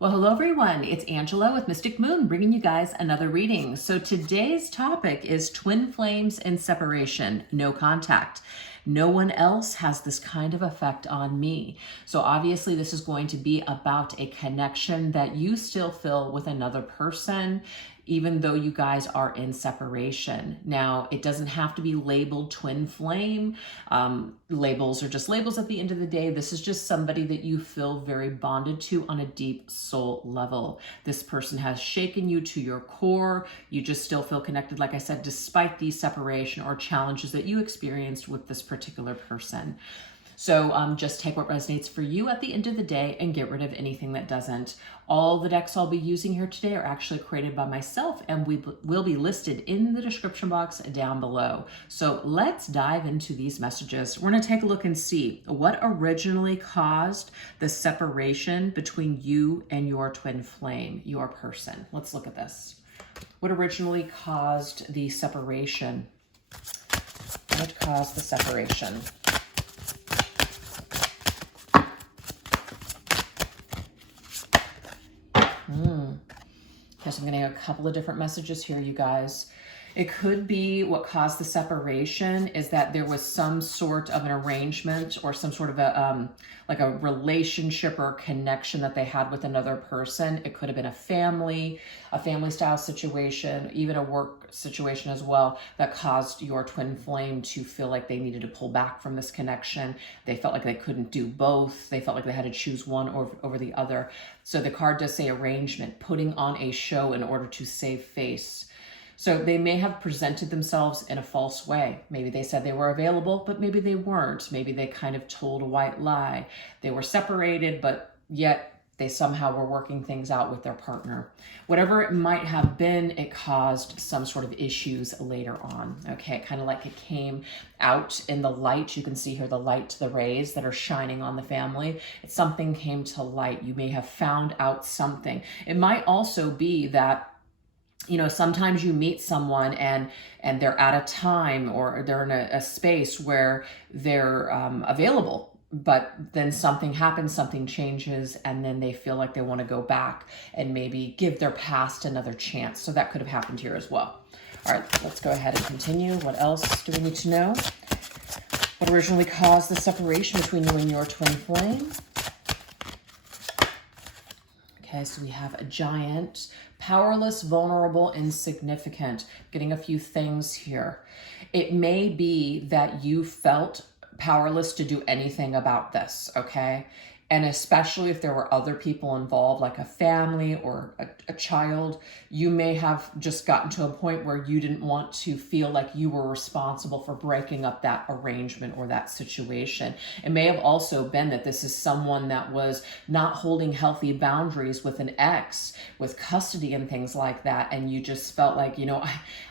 Well, hello everyone. It's Angela with Mystic Moon bringing you guys another reading. So today's topic is twin flames and separation, no contact. No one else has this kind of effect on me. So obviously this is going to be about a connection that you still feel with another person, even though you guys are in separation. Now, it doesn't have to be labeled twin flame. Labels are just labels at the end of the day. This is just somebody that you feel very bonded to on a deep soul level. This person has shaken you to your core. You just still feel connected, like I said, despite the separation or challenges that you experienced with this particular person. So just take what resonates for you at the end of the day and get rid of anything that doesn't. All the decks I'll be using here today are actually created by myself and will be listed in the description box down below. So let's dive into these messages. We're going to take a look and see what originally caused the separation between you and your twin flame, your person. Let's look at this. What originally caused the separation? What caused the separation? Okay, so I'm getting a couple of different messages here, you guys. It could be what caused the separation is that there was some sort of an arrangement or some sort of a like a relationship or connection that they had with another person. It could have been a family style situation, even a work situation as well, that caused your twin flame to feel like they needed to pull back from this connection. They felt like they couldn't do both. They felt like they had to choose one over the other. So the card does say arrangement, putting on a show in order to save face. So they may have presented themselves in a false way. Maybe they said they were available, but maybe they weren't. Maybe they kind of told a white lie. They were separated, but yet they somehow were working things out with their partner. Whatever it might have been, it caused some sort of issues later on. Okay, kind of like it came out in the light. You can see here the light, the rays that are shining on the family. It's something came to light. You may have found out something. It might also be that sometimes you meet someone and they're at a time or they're in a space where they're available, but then something happens, something changes, and then they feel like they want to go back and maybe give their past another chance. So that could have happened here as well. All right, let's go ahead and continue. What else do we need to know? What originally caused the separation between you and your twin flame? Okay, so we have a giant, powerless, vulnerable, insignificant. Getting a few things here. It may be that you felt powerless to do anything about this, okay? And especially if there were other people involved, like a family or a child, you may have just gotten to a point where you didn't want to feel like you were responsible for breaking up that arrangement or that situation. It may have also been that this is someone that was not holding healthy boundaries with an ex, with custody and things like that, and you just felt like,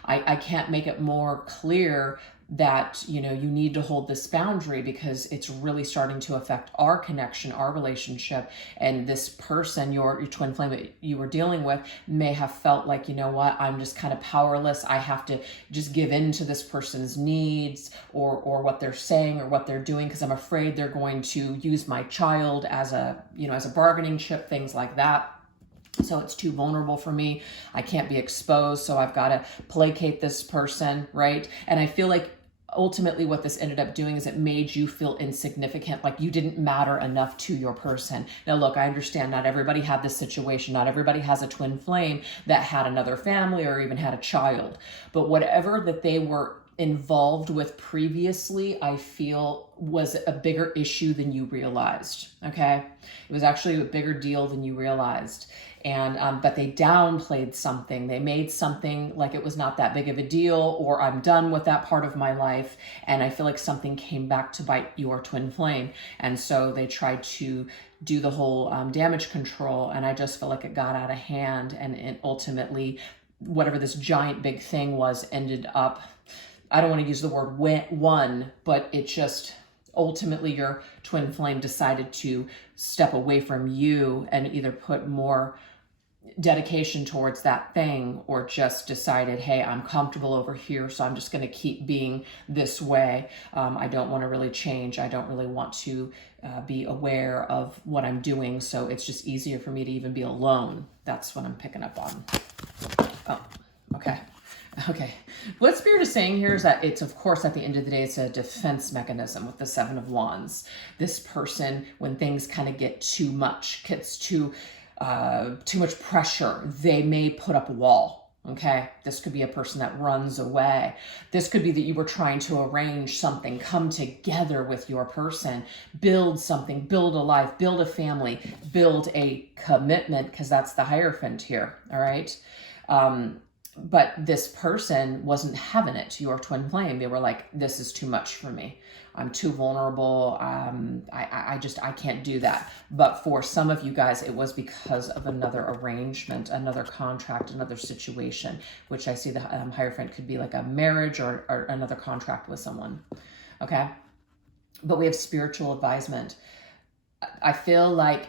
I can't make it more clear that you need to hold this boundary because it's really starting to affect our connection, our relationship, and this person, your twin flame that you were dealing with, may have felt like, I'm just kind of powerless. I have to just give in to this person's needs or what they're saying or what they're doing because I'm afraid they're going to use my child as a bargaining chip, things like that. So it's too vulnerable for me. I can't be exposed, so I've got to placate this person, right? And I feel like ultimately what this ended up doing is it made you feel insignificant, like you didn't matter enough to your person. Now look, I understand not everybody had this situation. Not everybody has a twin flame that had another family or even had a child. But whatever that they were involved with previously, I feel was a bigger issue than you realized, okay? It was actually a bigger deal than you realized. And but they downplayed something. They made something like it was not that big of a deal, or I'm done with that part of my life. And I feel like something came back to bite your twin flame. And so they tried to do the whole damage control. And I just feel like it got out of hand. And it ultimately, whatever this giant big thing was, ended up, I don't want to use the word won, but it just ultimately your twin flame decided to step away from you and either put more dedication towards that thing, or just decided, hey, I'm comfortable over here, so I'm just going to keep being this way. I don't want to really change. I don't really want to be aware of what I'm doing, so it's just easier for me to even be alone. That's what I'm picking up on. Oh, okay. Okay. What Spirit is saying here is that it's, of course, at the end of the day, it's a defense mechanism with the Seven of Wands. This person, when things kind of get too much, gets too much pressure, they may put up a wall. Okay. This could be a person that runs away. This could be that you were trying to arrange something, come together with your person, build something, build a life, build a family, build a commitment, because that's the Hierophant here. All right. But this person wasn't having it, your twin flame. They were like, this is too much for me. I'm too vulnerable. I can't do that. But for some of you guys, it was because of another arrangement, another contract, another situation, which I see the Hierophant could be like a marriage or another contract with someone. Okay. But we have spiritual advisement. I feel like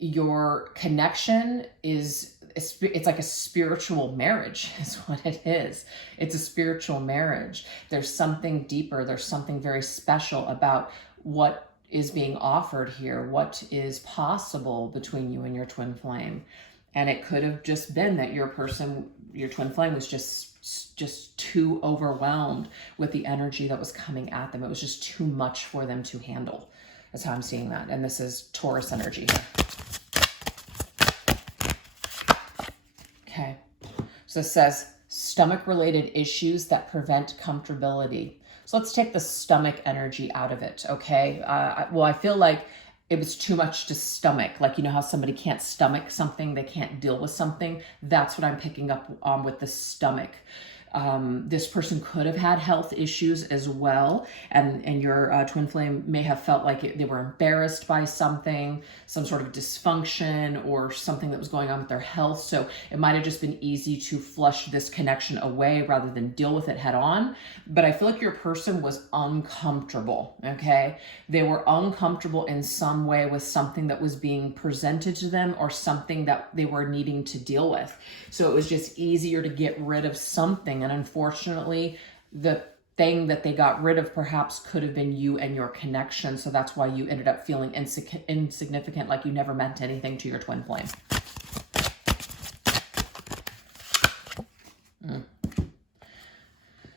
your connection is, it's like a spiritual marriage is what it is. It's a spiritual marriage. There's something deeper. There's something very special about what is being offered here, what is possible between you and your twin flame. And it could have just been that your person, your twin flame, was just too overwhelmed with the energy that was coming at them. It was just too much for them to handle. That's how I'm seeing that. And this is Taurus energy here. Okay, so it says stomach-related issues that prevent comfortability. So let's take the stomach energy out of it, okay? Well, I feel like it was too much to stomach. Like, you know how somebody can't stomach something, they can't deal with something? That's what I'm picking up on with the stomach. This person could have had health issues as well, and your twin flame may have felt like they were embarrassed by something, some sort of dysfunction or something that was going on with their health. So it might have just been easy to flush this connection away rather than deal with it head on. But I feel like your person was uncomfortable, okay? They were uncomfortable in some way with something that was being presented to them or something that they were needing to deal with. So it was just easier to get rid of something. And unfortunately, the thing that they got rid of perhaps could have been you and your connection. So that's why you ended up feeling insignificant, like you never meant anything to your twin flame.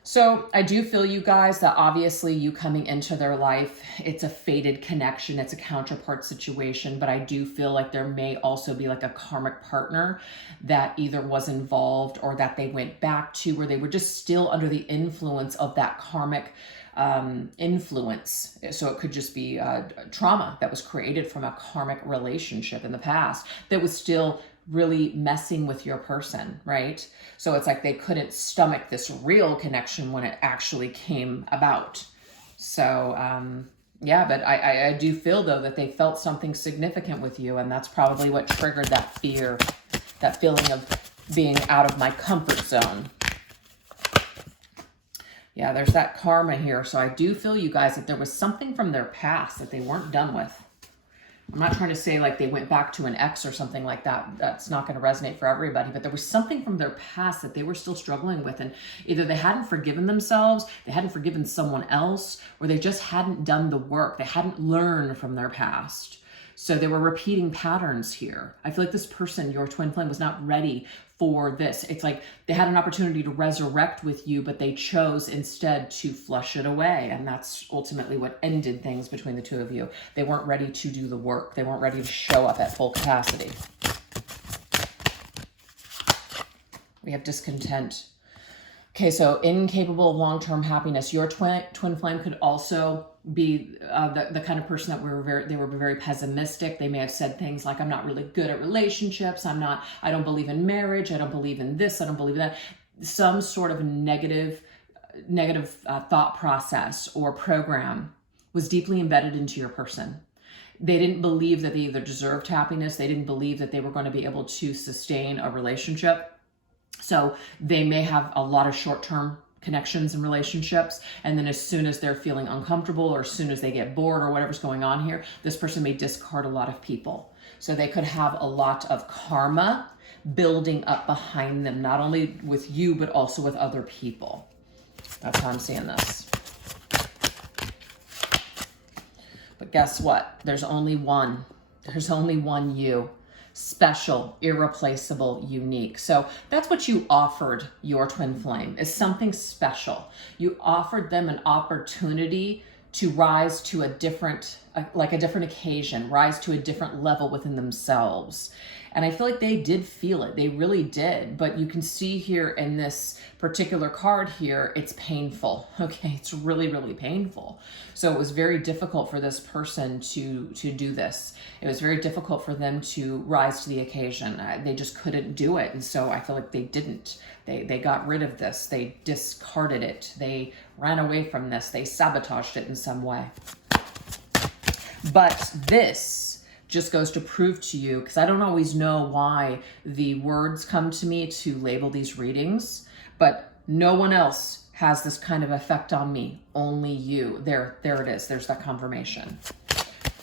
So I do feel, you guys, that obviously you coming into their life, it's a fated connection, it's a counterpart situation, but I do feel like there may also be like a karmic partner that either was involved or that they went back to, where they were just still under the influence of that karmic influence. So it could just be trauma that was created from a karmic relationship in the past that was still really messing with your person, right? So it's like they couldn't stomach this real connection when it actually came about. So yeah, but I do feel though that they felt something significant with you, and that's probably what triggered that fear, that feeling of being out of my comfort zone. Yeah, there's that karma here. So I do feel, you guys, that there was something from their past that they weren't done with. I'm not trying to say like they went back to an ex or something like that. That's not going to resonate for everybody, but there was something from their past that they were still struggling with. And either they hadn't forgiven themselves, they hadn't forgiven someone else, or they just hadn't done the work. They hadn't learned from their past. So they were repeating patterns here. I feel like this person, your twin flame, was not ready for this. It's like they had an opportunity to resurrect with you, but they chose instead to flush it away. And that's ultimately what ended things between the two of you. They weren't ready to do the work. They weren't ready to show up at full capacity. We have discontent. Okay, so incapable of long-term happiness. Your twin flame could also be the kind of person that they were very pessimistic. They may have said things like, I'm not really good at relationships. I don't believe in marriage. I don't believe in this. I don't believe in that. Some sort of negative thought process or program was deeply embedded into your person. They didn't believe that they either deserved happiness. They didn't believe that they were going to be able to sustain a relationship. So they may have a lot of short-term connections and relationships, and then as soon as they're feeling uncomfortable or as soon as they get bored or whatever's going on here, this person may discard a lot of people. So they could have a lot of karma building up behind them, not only with you, but also with other people. That's how I'm seeing this. But guess what? There's only one. There's only one you. Special, irreplaceable, unique. So that's what you offered your twin flame, is something special. You offered them an opportunity to rise to a different occasion, rise to a different level within themselves. And I feel like they did feel it. They really did. But you can see here in this particular card here, it's painful. Okay, it's really, really painful. So it was very difficult for this person to do this. It was very difficult for them to rise to the occasion. They just couldn't do it. And so I feel like they didn't. They got rid of this. They discarded it. They ran away from this. They sabotaged it in some way. But this just goes to prove to you, because I don't always know why the words come to me to label these readings, but no one else has this kind of effect on me, only you. There it is. There's that confirmation.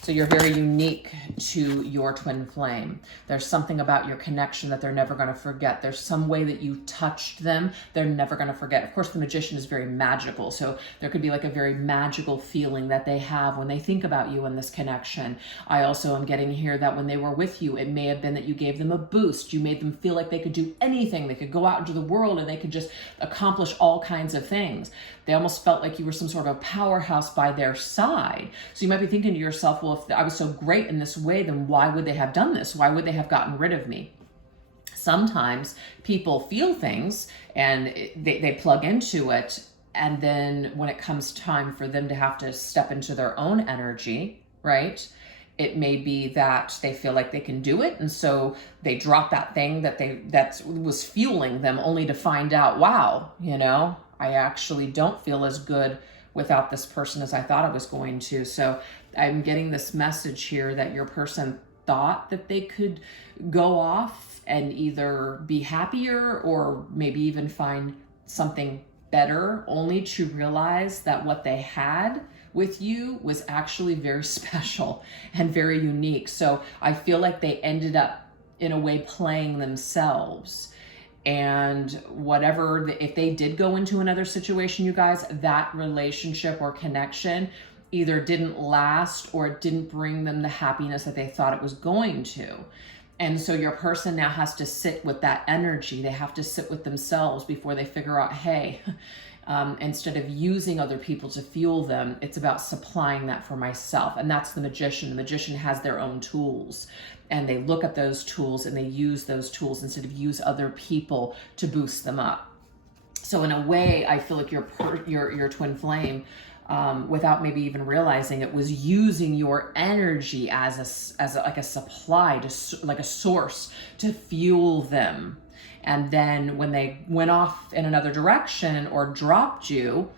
So you're very unique to your twin flame. There's something about your connection that they're never going to forget. There's some way that you touched them they're never going to forget. Of course, the Magician is very magical. So there could be like a very magical feeling that they have when they think about you in this connection. I also am getting here that when they were with you, it may have been that you gave them a boost. You made them feel like they could do anything. They could go out into the world and they could just accomplish all kinds of things. They almost felt like you were some sort of a powerhouse by their side. So you might be thinking to yourself, well, if I was so great in this way, then why would they have done this? Why would they have gotten rid of me? Sometimes people feel things and they plug into it. And then when it comes time for them to have to step into their own energy, right? It may be that they feel like they can do it. And so they drop that thing that was fueling them, only to find out, wow, I actually don't feel as good without this person as I thought I was going to. So I'm getting this message here that your person thought that they could go off and either be happier or maybe even find something better, only to realize that what they had with you was actually very special and very unique. So I feel like they ended up in a way playing themselves. And whatever, if they did go into another situation, you guys, that relationship or connection either didn't last or it didn't bring them the happiness that they thought it was going to. And so your person now has to sit with that energy. They have to sit with themselves before they figure out, hey, instead of using other people to fuel them, it's about supplying that for myself. And that's the Magician. The Magician has their own tools. And they look at those tools and they use those tools instead of use other people to boost them up. So in a way, I feel like your twin flame, without maybe even realizing it, was using your energy as a supply, like a source to fuel them. And then when they went off in another direction or dropped you,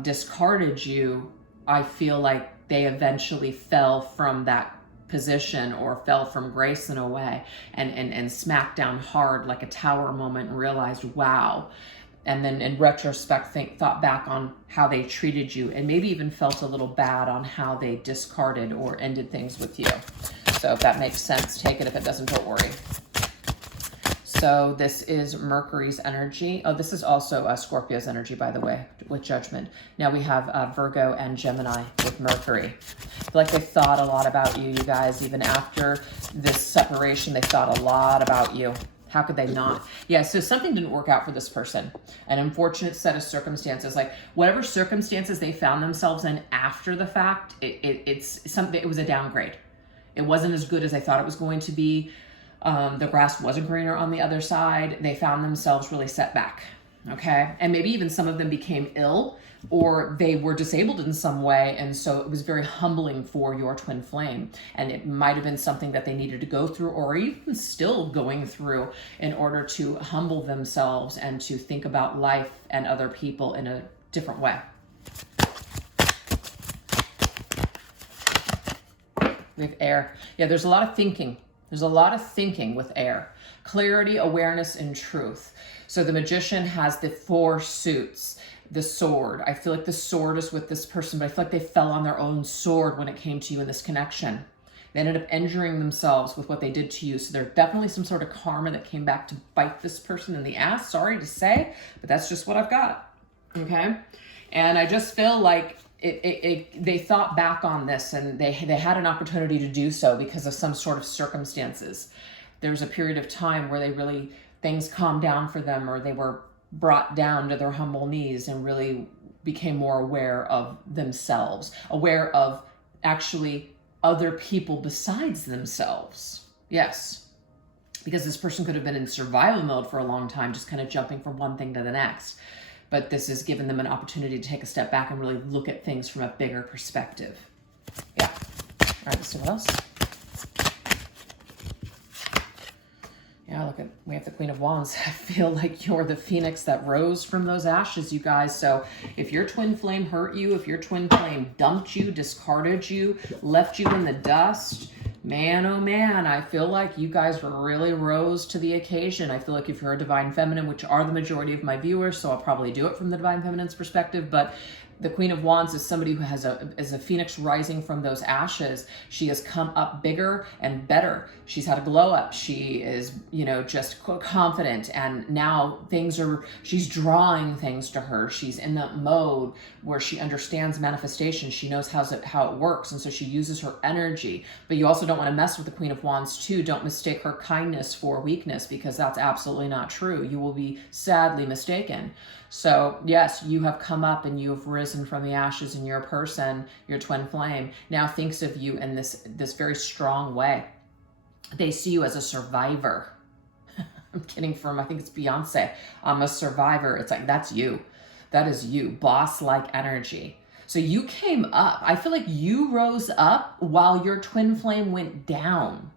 discarded you, I feel like they eventually fell from that position or fell from grace in a way and smacked down hard like a tower moment and realized, wow. And then in retrospect, thought back on how they treated you and maybe even felt a little bad on how they discarded or ended things with you. So if that makes sense, take it. If it doesn't, don't worry. So this is Mercury's energy. Oh, this is also Scorpio's energy, by the way, with Judgment. Now we have Virgo and Gemini with Mercury. I feel like they thought a lot about you, you guys. Even after this separation, they thought a lot about you. How could they not? Yeah, so something didn't work out for this person. An unfortunate set of circumstances. Like whatever circumstances they found themselves in after the fact, it was a downgrade. It wasn't as good as I thought it was going to be. The grass wasn't greener on the other side. They found themselves really set back, okay? And maybe even some of them became ill or they were disabled in some way. And so it was very humbling for your twin flame. And it might have been something that they needed to go through or even still going through in order to humble themselves and to think about life and other people in a different way. We have air. Yeah, there's a lot of thinking. There's a lot of thinking with air. Clarity, awareness, and truth. So the Magician has the 4 suits. The sword. I feel like the sword is with this person, but I feel like they fell on their own sword when it came to you in this connection. They ended up injuring themselves with what they did to you. So there's definitely some sort of karma that came back to bite this person in the ass. Sorry to say, but that's just what I've got. Okay. And I just feel like they thought back on this, and they had an opportunity to do so because of some sort of circumstances. There's a period of time where things calmed down for them, or they were brought down to their humble knees and really became more aware of themselves, aware of actually other people besides themselves. Yes. Because this person could have been in survival mode for a long time, just kind of jumping from one thing to the next. But this has given them an opportunity to take a step back and really look at things from a bigger perspective. Yeah. All right, let's see what else. Yeah, look at, we have the Queen of Wands. I feel like you're the phoenix that rose from those ashes, you guys. So if your twin flame hurt you, if your twin flame dumped you, discarded you, left you in the dust, man, oh man, I feel like you guys really rose to the occasion. I feel like if you're a divine feminine, which are the majority of my viewers, so I'll probably do it from the divine feminine's perspective, but the Queen of Wands is somebody who is a phoenix rising from those ashes. She has come up bigger and better. She's had a glow up. She is, just confident. And now she's drawing things to her. She's in that mode where she understands manifestation. She knows how it works. And so she uses her energy. But you also don't want to mess with the Queen of Wands too. Don't mistake her kindness for weakness, because that's absolutely not true. You will be sadly mistaken. So yes, you have come up and you have risen from the ashes, and your person, your twin flame, now thinks of you in this very strong way. They see you as a survivor. I'm getting from, I think it's Beyonce, I'm a survivor. It's like, that's you. That is you, boss-like energy. So you came up. I feel like you rose up while your twin flame went down.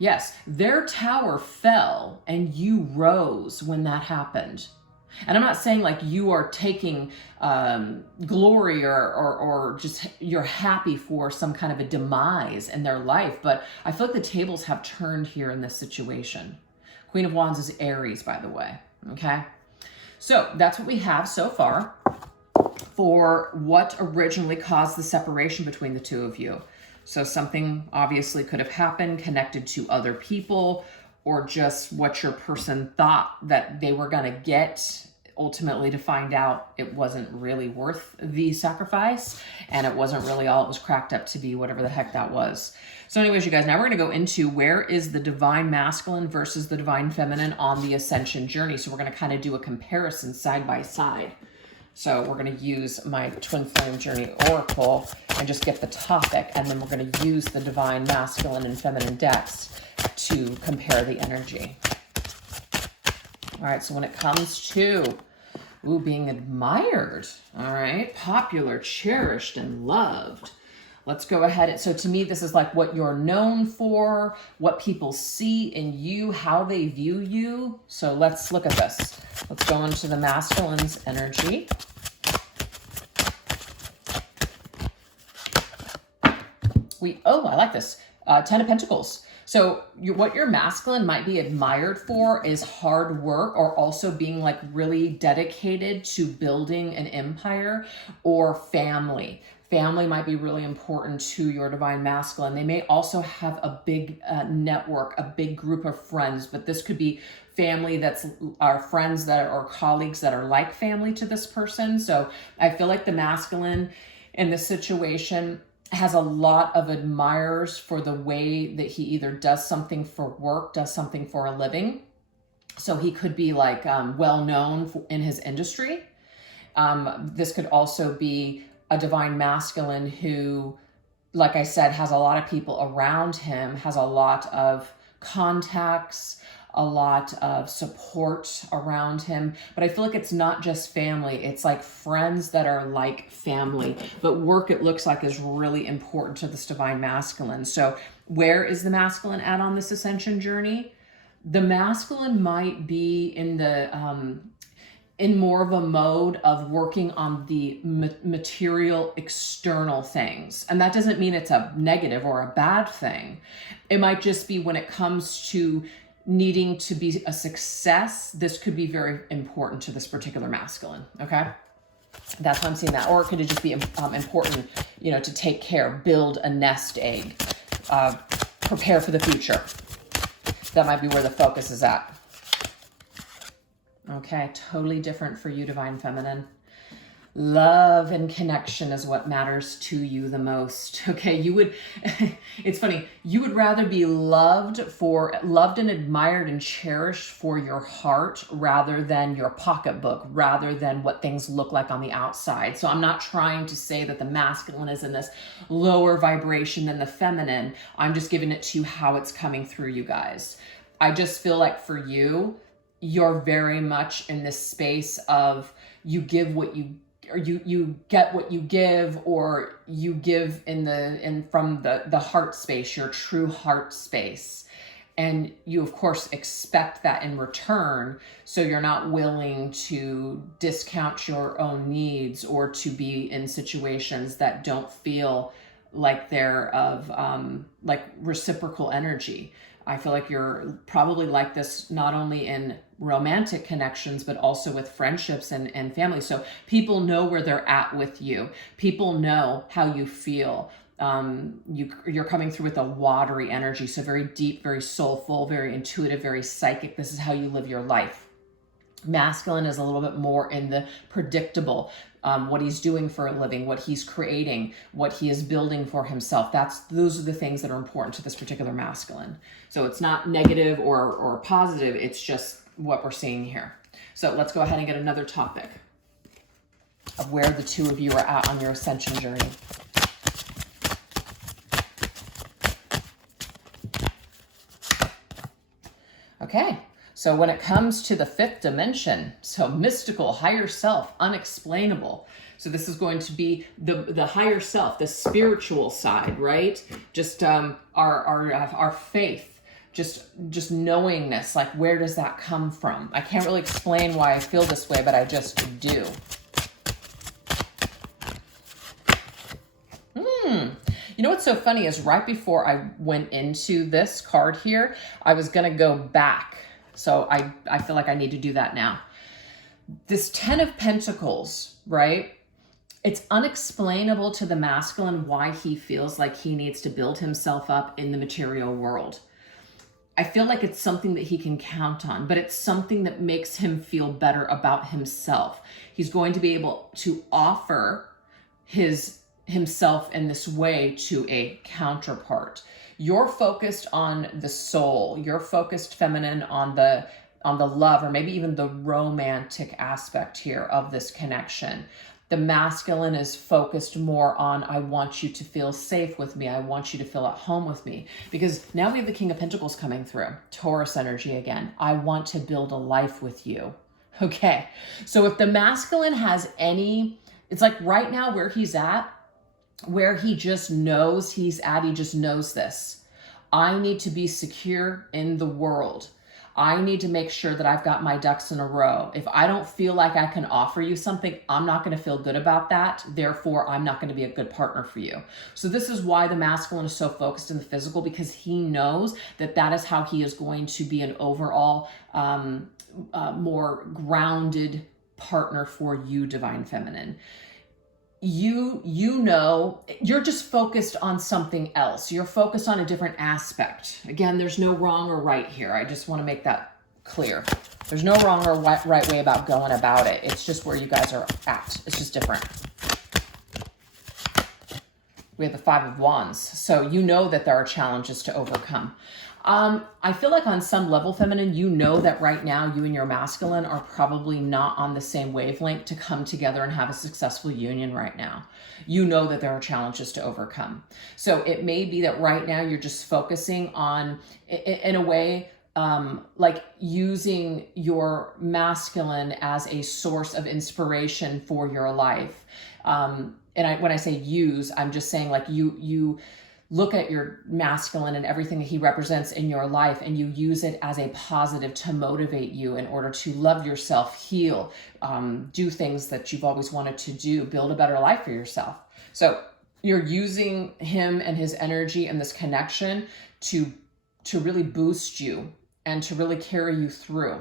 Yes, their tower fell and you rose when that happened. And I'm not saying like you are taking glory or just you're happy for some kind of a demise in their life, but I feel like the tables have turned here in this situation. Queen of Wands is Aries, by the way, okay? So that's what we have so far for what originally caused the separation between the two of you. So something obviously could have happened connected to other people, or just what your person thought that they were going to get, ultimately to find out it wasn't really worth the sacrifice, and it wasn't really all it was cracked up to be, whatever the heck that was. So anyways, you guys, now we're going to go into where is the divine masculine versus the divine feminine on the ascension journey. So we're going to kind of do a comparison side by side. So we're going to use my twin flame journey oracle and just get the topic, and then we're going to use the divine masculine and feminine decks to compare the energy. All right, so when it comes to being admired, all right, popular, cherished, and loved, let's go ahead. So to me, this is like what you're known for, what people see in you, how they view you. So let's look at this. Let's go into the masculine's energy. I like this. 10 of Pentacles. So what your masculine might be admired for is hard work, or also being like really dedicated to building an empire, or family. Family might be really important to your divine masculine. They may also have a big network, a big group of friends, but this could be family that's our friends that are, or colleagues that are like family to this person. So I feel like the masculine in this situation has a lot of admirers for the way that he either does something for work, does something for a living. So he could be like well known in his industry. This could also be a divine masculine who, like I said, has a lot of people around him, has a lot of contacts, a lot of support around him. But I feel like it's not just family. It's like friends that are like family. But work, it looks like, is really important to this divine masculine. So where is the masculine at on this ascension journey? The masculine might be in more of a mode of working on the material external things. And that doesn't mean it's a negative or a bad thing. It might just be when it comes to needing to be a success, this could be very important to this particular masculine, okay? That's how I'm seeing that. Or it could just be important, to take care, build a nest egg. prepare for the future. That might be where the focus is at. Okay, totally different for you, Divine Feminine. Love and connection is what matters to you the most. Okay, you would, it's funny, you would rather be loved and admired and cherished for your heart rather than your pocketbook, rather than what things look like on the outside. So I'm not trying to say that the masculine is in this lower vibration than the feminine. I'm just giving it to you how it's coming through, you guys. I just feel like for you, you're very much in this space of you give what you, or you get what you give, or you give from the heart space, your true heart space. And you of course expect that in return. So you're not willing to discount your own needs or to be in situations that don't feel like they're of like reciprocal energy. I feel like you're probably like this not only in romantic connections, but also with friendships and family. So people know where they're at with you. People know how you feel. You're coming through with a watery energy. So very deep, very soulful, very intuitive, very psychic. This is how you live your life. Masculine is a little bit more in the predictable, what he's doing for a living, what he's creating, what he is building for himself. Those are the things that are important to this particular masculine. So it's not negative or positive. It's just what we're seeing here. So let's go ahead and get another topic of where the two of you are at on your ascension journey. Okay. So when it comes to the fifth dimension, so mystical, higher self, unexplainable. So this is going to be the higher self, the spiritual side, right? Just our faith, just knowingness. Like, where does that come from? I can't really explain why I feel this way, but I just do. You know what's so funny is right before I went into this card here, I was going to go back. So I feel like I need to do that now. This 10 of Pentacles, right? It's unexplainable to the masculine why he feels like he needs to build himself up in the material world. I feel like it's something that he can count on, but it's something that makes him feel better about himself. He's going to be able to offer himself in this way to a counterpart. You're focused on the soul. You're focused, feminine, on the love, or maybe even the romantic aspect here of this connection. The masculine is focused more on, I want you to feel safe with me. I want you to feel at home with me. Because now we have the King of Pentacles coming through. Taurus energy again. I want to build a life with you. Okay. So if the masculine has any, it's like right now where he's at, where he just knows he's at, he just knows this. I need to be secure in the world. I need to make sure that I've got my ducks in a row. If I don't feel like I can offer you something, I'm not going to feel good about that. Therefore, I'm not going to be a good partner for you. So this is why the masculine is so focused in the physical, because he knows that that is how he is going to be an overall more grounded partner for you, Divine Feminine. You know, you're just focused on something else. You're focused on a different aspect. Again, there's no wrong or right here. I just want to make that clear. There's no wrong or right way about going about it. It's just where you guys are at. It's just different. We have the Five of Wands. So you know that there are challenges to overcome. I feel like on some level, feminine, you know that right now you and your masculine are probably not on the same wavelength to come together and have a successful union right now. You know that there are challenges to overcome. So it may be that right now you're just focusing on, in a way, like using your masculine as a source of inspiration for your life. And when I say use, I'm just saying like you look at your masculine and everything that he represents in your life, and you use it as a positive to motivate you in order to love yourself, heal, do things that you've always wanted to do, build a better life for yourself. So you're using him and his energy and this connection to really boost you and to really carry you through.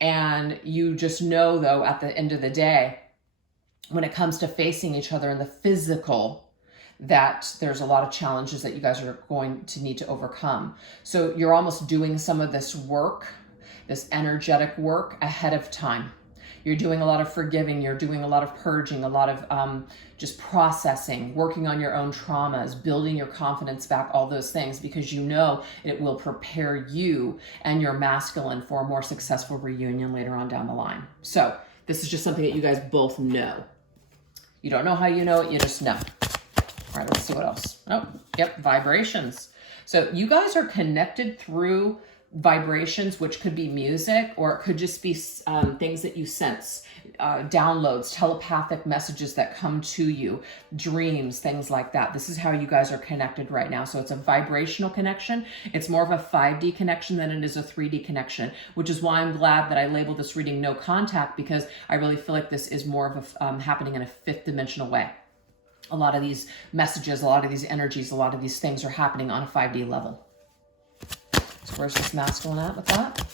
And you just know, though, at the end of the day, when it comes to facing each other in the physical, that there's a lot of challenges that you guys are going to need to overcome. So you're almost doing some of this work, this energetic work ahead of time. You're doing a lot of forgiving, you're doing a lot of purging, a lot of just processing, working on your own traumas, building your confidence back, all those things, because you know it will prepare you and your masculine for a more successful reunion later on down the line. So this is just something that you guys both know. You don't know how you know it, you just know. All right, let's see what else. Oh, yep, vibrations. So you guys are connected through vibrations, which could be music, or it could just be things that you sense, downloads, telepathic messages that come to you, dreams, things like that. This is how you guys are connected right now. So it's a vibrational connection. It's more of a 5D connection than it is a 3D connection, which is why I'm glad that I labeled this reading no contact, because I really feel like this is more of a happening in a 5th dimensional way. A lot of these messages, a lot of these energies, a lot of these things are happening on a 5D level. So where's this masculine at with that?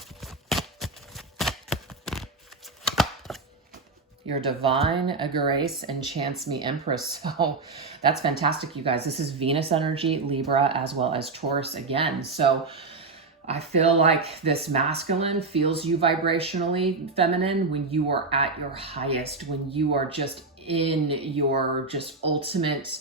Your divine grace enchants me, Empress. So that's fantastic, you guys. This is Venus energy, Libra, as well as Taurus again. So I feel like this masculine feels you vibrationally feminine when you are at your highest, when you are just in your just ultimate,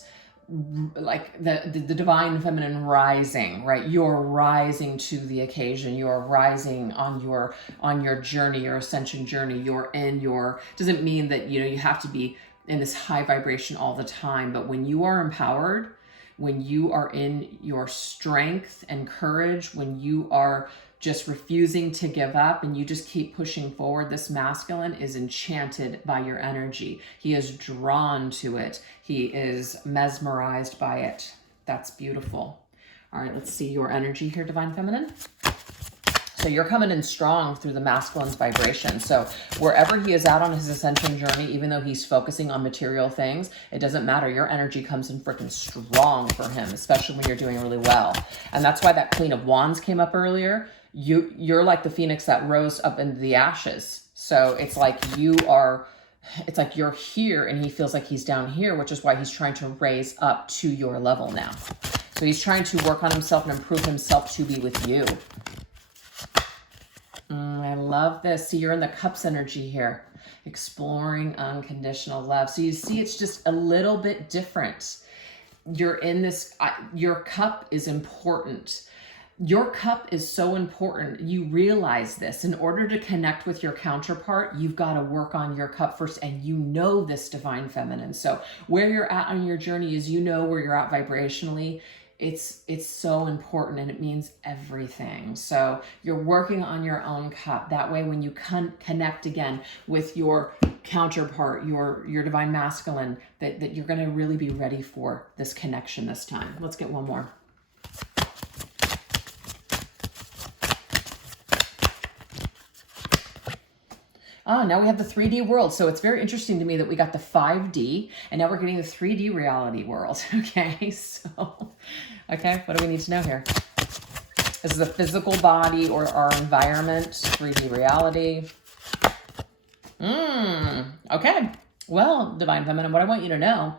like the divine feminine rising, right? You're rising to the occasion. You're rising on your journey, your ascension journey. You're in your, doesn't mean that, you know, you have to be in this high vibration all the time, but when you are empowered, when you are in your strength and courage, when you are just refusing to give up and you just keep pushing forward, this masculine is enchanted by your energy. He is drawn to it. He is mesmerized by it. That's beautiful. All right, let's see your energy here, Divine Feminine. So you're coming in strong through the masculine's vibration. So wherever he is at on his ascension journey, even though he's focusing on material things, it doesn't matter. Your energy comes in freaking strong for him, especially when you're doing really well. And that's why that Queen of Wands came up earlier. You're like the phoenix that rose up into the ashes. So it's like it's like you're here and he feels like he's down here, which is why he's trying to raise up to your level now. So he's trying to work on himself and improve himself to be with you. I love this. See, you're in the Cups energy here, exploring unconditional love. So you see, it's just a little bit different. You're in this, your cup is important. Your cup is so important. You realize this. In order to connect with your counterpart, you've got to work on your cup first, and you know this, Divine Feminine. So where you're at on your journey is, you know where you're at vibrationally. It's so important, and it means everything. So you're working on your own cup. That way, when you connect again with your counterpart, your divine masculine, that you're going to really be ready for this connection this time. Let's get one more. Oh, now we have the 3D world. So it's very interesting to me that we got the 5D and now we're getting the 3D reality world. Okay, so, okay, what do we need to know here? This is the physical body or our environment, 3D reality. Okay, well, Divine Feminine, what I want you to know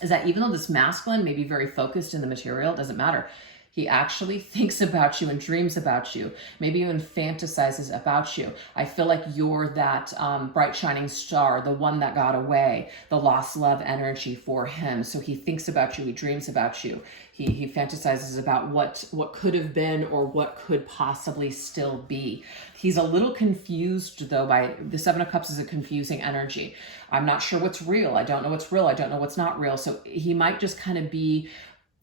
is that even though this masculine may be very focused in the material, it doesn't matter. He actually thinks about you and dreams about you, maybe even fantasizes about you. I feel like you're that bright shining star, the one that got away, the lost love energy for him. So he thinks about you, he dreams about you. He fantasizes about what could have been or what could possibly still be. He's a little confused though by the 7 of Cups is a confusing energy. I'm not sure what's real. I don't know what's real. I don't know what's not real. So he might just kind of be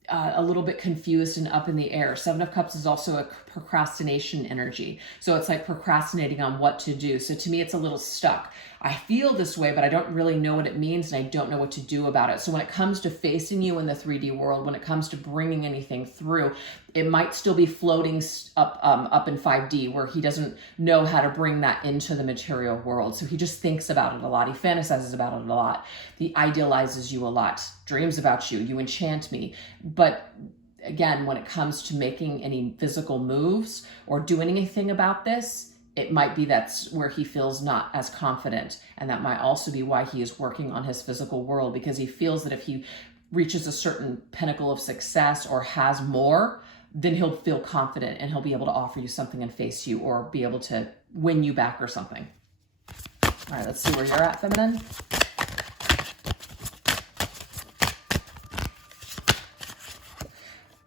a little bit confused and up in the air. 7 of Cups is also a procrastination energy. So it's like procrastinating on what to do. So to me, it's a little stuck. I feel this way, but I don't really know what it means and I don't know what to do about it. So when it comes to facing you in the 3D world, when it comes to bringing anything through, it might still be floating up in 5D where he doesn't know how to bring that into the material world. So he just thinks about it a lot. He fantasizes about it a lot. He idealizes you a lot, dreams about you. You enchant me. But again, when it comes to making any physical moves or doing anything about this, it might be that's where he feels not as confident. And that might also be why he is working on his physical world, because he feels that if he reaches a certain pinnacle of success or has more, then he'll feel confident and he'll be able to offer you something and face you or be able to win you back or something. All right, let's see where you're at, feminine.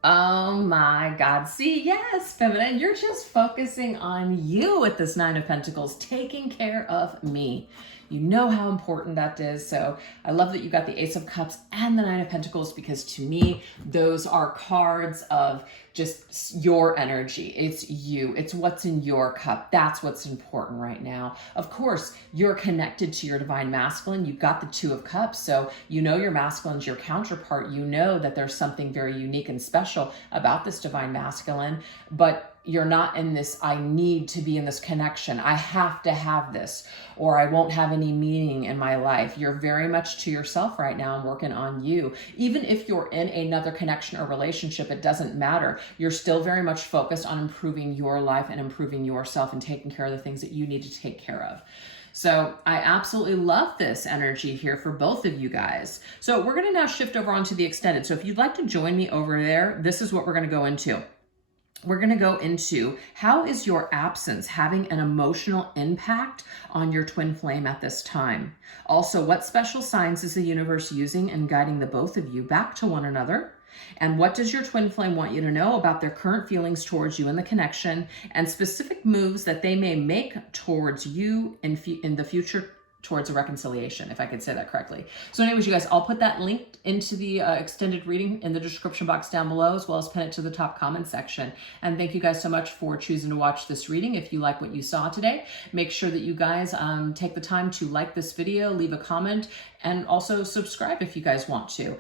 Oh my God. See, yes, feminine, you're just focusing on you with this Nine of Pentacles, taking care of me. You know how important that is. So I love that you got the Ace of Cups and the Nine of Pentacles, because to me, those are cards of just your energy. It's you. It's what's in your cup. That's what's important right now. Of course, you're connected to your divine masculine. You've got the Two of Cups. So you know your masculine's your counterpart. You know that there's something very unique and special about this divine masculine, but you're not in this, I need to be in this connection, I have to have this, or I won't have any meaning in my life. You're very much to yourself right now and working on you. Even if you're in another connection or relationship, it doesn't matter. You're still very much focused on improving your life and improving yourself and taking care of the things that you need to take care of. So I absolutely love this energy here for both of you guys. So we're going to now shift over onto the extended. So if you'd like to join me over there, this is what we're going to go into. We're going to go into, how is your absence having an emotional impact on your twin flame at this time? Also, what special signs is the universe using and guiding the both of you back to one another? And what does your twin flame want you to know about their current feelings towards you in the connection, and specific moves that they may make towards you in the future towards a reconciliation, if I could say that correctly. So anyways, you guys, I'll put that link into the extended reading in the description box down below, as well as pin it to the top comment section. And thank you guys so much for choosing to watch this reading. If you like what you saw today, make sure that you guys take the time to like this video, leave a comment, and also subscribe if you guys want to.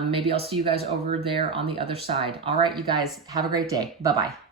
Maybe I'll see you guys over there on the other side. All right, you guys, have a great day. Bye-bye.